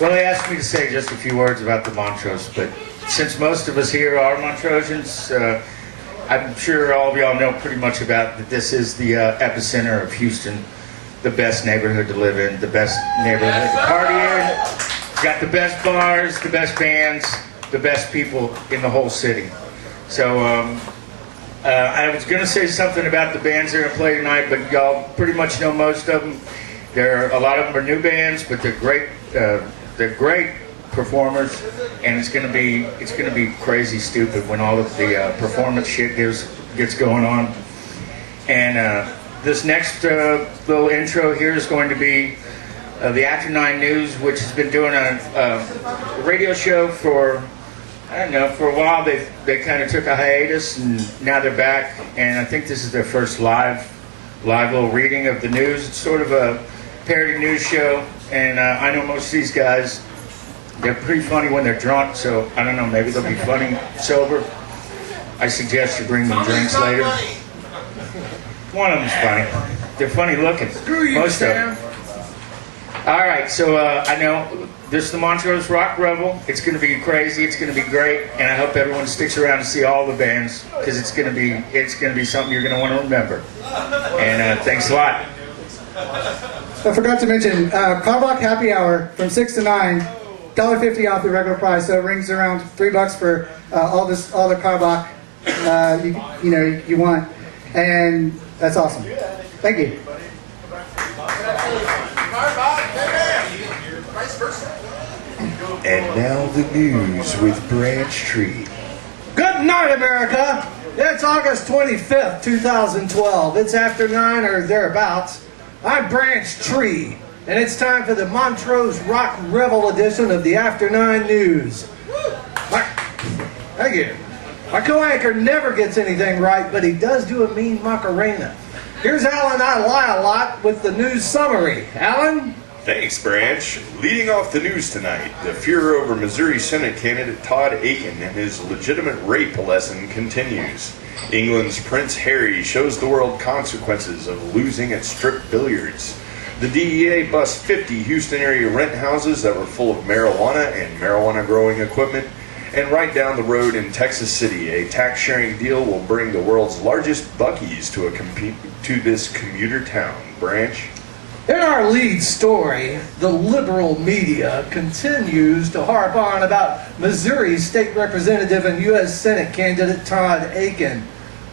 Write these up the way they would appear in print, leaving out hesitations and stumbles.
Well, they asked me to say just a few words about the Montrose, but since most of us here are Montrosians, I'm sure all of y'all know pretty much about that this is the epicenter of Houston, the best neighborhood to live in, the best neighborhood to party in. Got the best bars, the best bands, the best people in the whole city. So I was going to say something about the bands that are going to play tonight, but y'all pretty much know most of them. A lot of them are new bands, but they're great. They're great performers, and it's going to be crazy stupid when all of the performance shit gets going on. And this next little intro here is going to be the After 9 News, which has been doing a radio show for, I don't know, for a while. They kind of took a hiatus, and now they're back. And I think this is their first live little reading of the news. It's sort of a parody news show, and I know most of these guys, they're pretty funny when they're drunk, so I don't know, maybe they'll be funny sober. I suggest you bring them drinks later. One of them's funny. They're funny looking. Screw you, most Sam. of them. All right, so I know this is the Montrose Rock Revel. It's going to be crazy. It's going to be great, and I hope everyone sticks around to see all the bands, because it's going to be something you're going to want to remember. And thanks a lot. I forgot to mention, Car Rock Happy Hour from 6 to 9, $1.50 off the regular price, so it rings around $3 for all the Car Rock you want, and that's awesome. Thank you. And now the news with Branch Tree. Good night, America. It's August 25th, 2012. It's after 9 or thereabouts. I'm Branch Tree, and it's time for the Montrose Rock Revel edition of the After 9 News. Thank you. My co-anchor never gets anything right, but he does do a mean Macarena. Here's Alan I Lie a Lot with the news summary. Alan? Thanks, Branch. Leading off the news tonight, the furor over Missouri Senate candidate Todd Aiken and his legitimate rape lesson continues. England's Prince Harry shows the world consequences of losing at strip billiards. The DEA busts 50 Houston area rent houses that were full of marijuana and marijuana growing equipment. And right down the road in Texas City, a tax sharing deal will bring the world's largest Buc-ee's to this commuter town. Branch? In our lead story, the liberal media continues to harp on about Missouri's state representative and U.S. Senate candidate Todd Aiken.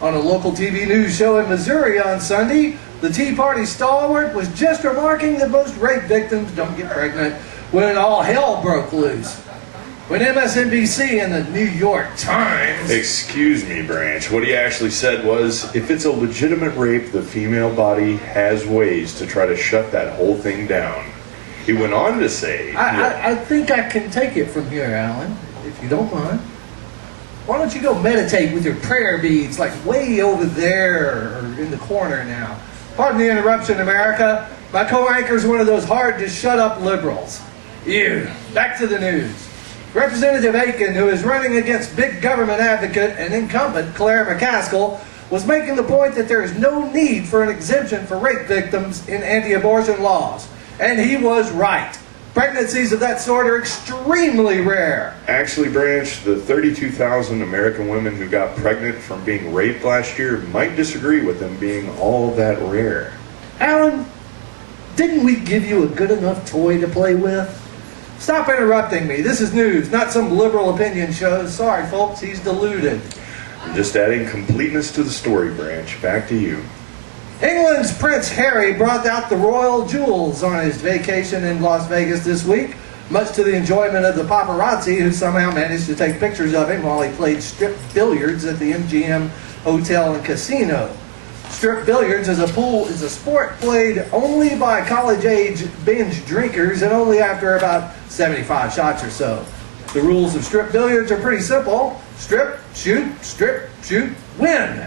On a local TV news show in Missouri on Sunday, the Tea Party stalwart was just remarking that most rape victims don't get pregnant when all hell broke loose. When MSNBC and the New York Times... Excuse me, Branch. What he actually said was, if it's a legitimate rape, the female body has ways to try to shut that whole thing down. He went on to say... I think I can take it from here, Alan, if you don't mind. Why don't you go meditate with your prayer beads, like way over there or in the corner now? Pardon the interruption, America. My co-anchor is one of those hard-to-shut-up liberals. You, back to the news. Representative Aiken, who is running against big government advocate and incumbent Claire McCaskill, was making the point that there is no need for an exemption for rape victims in anti-abortion laws. And he was right. Pregnancies of that sort are extremely rare. Actually, Branch, the 32,000 American women who got pregnant from being raped last year might disagree with them being all that rare. Alan, didn't we give you a good enough toy to play with? Stop interrupting me. This is news, not some liberal opinion show. Sorry, folks, he's deluded. I'm just adding completeness to the story, Branch. Back to you. England's Prince Harry brought out the royal jewels on his vacation in Las Vegas this week, much to the enjoyment of the paparazzi who somehow managed to take pictures of him while he played strip billiards at the MGM Hotel and Casino. Strip billiards is a sport played only by college-age binge drinkers and only after about 75 shots or so. The rules of strip billiards are pretty simple. Strip, shoot, win.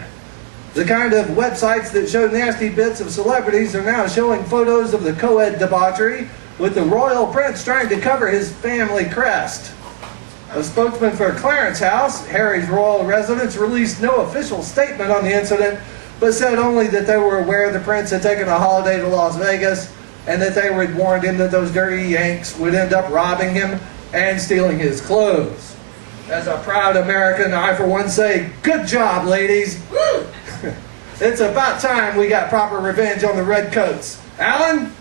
The kind of websites that show nasty bits of celebrities are now showing photos of the co-ed debauchery with the royal prince trying to cover his family crest. A spokesman for Clarence House, Harry's royal residence, released no official statement on the incident, but said only that they were aware the prince had taken a holiday to Las Vegas and that they had warned him that those dirty Yanks would end up robbing him and stealing his clothes. As a proud American, I for one say, good job, ladies. It's about time we got proper revenge on the redcoats. Alan?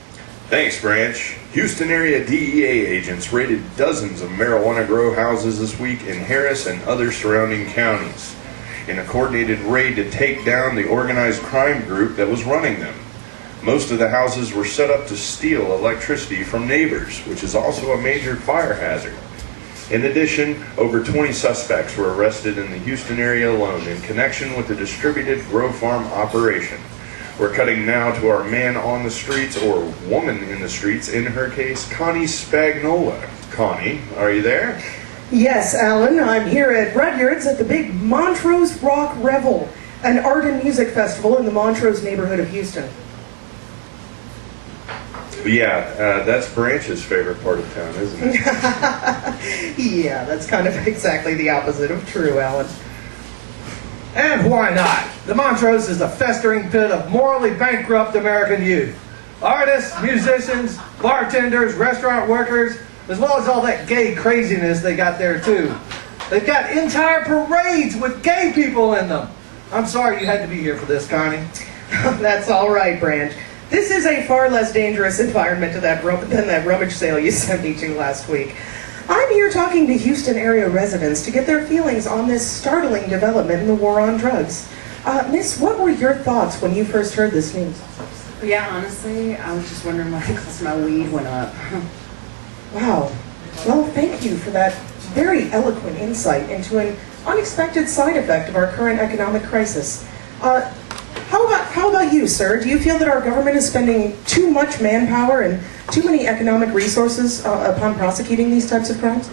Thanks, Branch. Houston area DEA agents raided dozens of marijuana grow houses this week in Harris and other surrounding counties in a coordinated raid to take down the organized crime group that was running them. Most of the houses were set up to steal electricity from neighbors, which is also a major fire hazard. In addition, over 20 suspects were arrested in the Houston area alone in connection with the distributed grow farm operation. We're cutting now to our man on the streets, or woman in the streets, in her case, Connie Spagnola. Connie, are you there? Yes, Alan, I'm here at Rudyard's at the big Montrose Rock Revel, an art and music festival in the Montrose neighborhood of Houston. Yeah, that's Branch's favorite part of town, isn't it? Yeah, that's kind of exactly the opposite of true, Alan. And why not? The Montrose is a festering pit of morally bankrupt American youth. Artists, musicians, bartenders, restaurant workers, as well as all that gay craziness they got there too. They've got entire parades with gay people in them. I'm sorry you had to be here for this, Connie. That's all right, Branch. This is a far less dangerous environment than that rummage sale you sent me to last week. I'm here talking to Houston area residents to get their feelings on this startling development in the war on drugs. Miss, what were your thoughts when you first heard this news? Yeah, honestly, I was just wondering why the cost of my weed went up. Wow. Well, thank you for that very eloquent insight into an unexpected side effect of our current economic crisis. How about you, sir? Do you feel that our government is spending too much manpower and too many economic resources upon prosecuting these types of crimes?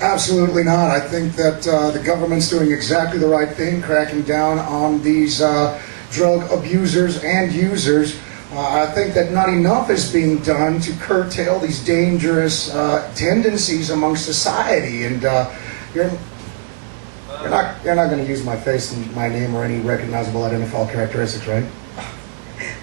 Absolutely not. I think that the government's doing exactly the right thing, cracking down on these drug abusers and users. I think that not enough is being done to curtail these dangerous tendencies among society. And you're not going to use my face and my name or any recognizable identifiable characteristics, right?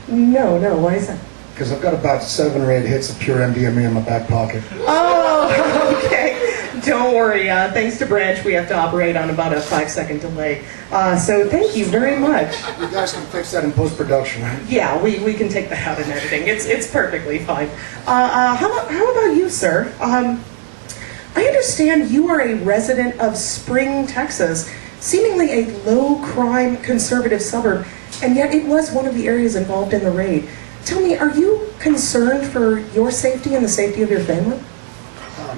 No. Why is that? Because I've got about 7 or 8 hits of pure MDMA in my back pocket. Oh, okay. Don't worry. Thanks to Branch, we have to operate on about a 5-second delay. So thank you very much. You guys can fix that in post-production, right? Yeah, we can take that out in editing. It's perfectly fine. How about you, sir? I understand you are a resident of Spring, Texas, seemingly a low-crime conservative suburb, and yet it was one of the areas involved in the raid. Tell me, are you concerned for your safety and the safety of your family?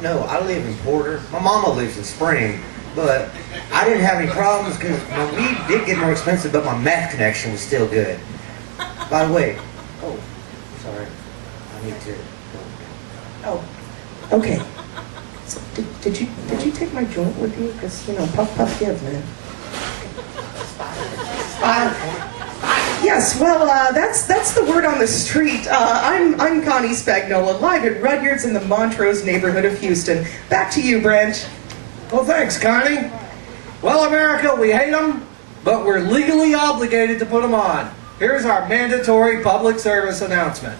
No, I live in Porter. My mama lives in Spring, but I didn't have any problems because my weed did get more expensive, but my meth connection was still good. By the way, oh, sorry, I need to. Oh, okay. So, did you take my joint with you? Because, puff, puff, give, man. Yes, well, that's the word on the street. I'm Connie Spagnola, live at Rudyard's in the Montrose neighborhood of Houston. Back to you, Branch. Well, thanks, Connie. Well, America, we hate them, but we're legally obligated to put them on. Here's our mandatory public service announcement.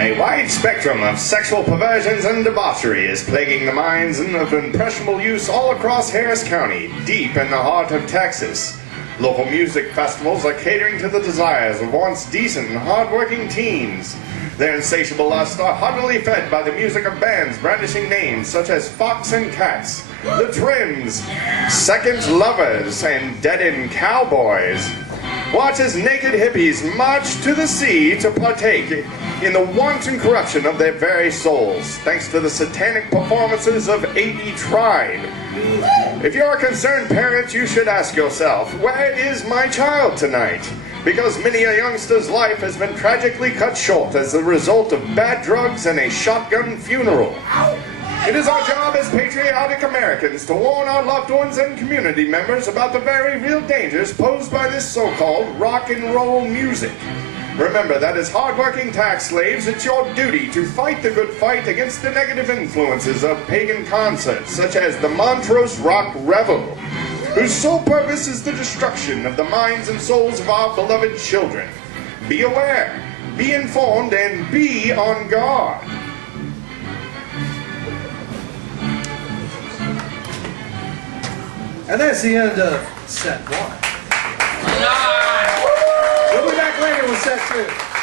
A wide spectrum of sexual perversions and debauchery is plaguing the minds of impressionable youths all across Harris County, deep in the heart of Texas. Local music festivals are catering to the desires of once decent and hard-working teens. Their insatiable lusts are heartily fed by the music of bands brandishing names such as Fox and Cats, The Trims, Second Lovers, and Dead-End Cowboys. Watch as naked hippies march to the sea to partake in the wanton corruption of their very souls, thanks to the satanic performances of 80 Tribe. If you're a concerned parent, you should ask yourself, where is my child tonight? Because many a youngster's life has been tragically cut short as the result of bad drugs and a shotgun funeral. It is our job as patriotic Americans to warn our loved ones and community members about the very real dangers posed by this so-called rock and roll music. Remember that as hardworking tax slaves, it's your duty to fight the good fight against the negative influences of pagan concerts, such as the Montrose Rock Revel, whose sole purpose is the destruction of the minds and souls of our beloved children. Be aware, be informed, and be on guard. And that's the end of set one. We'll be back later with set two.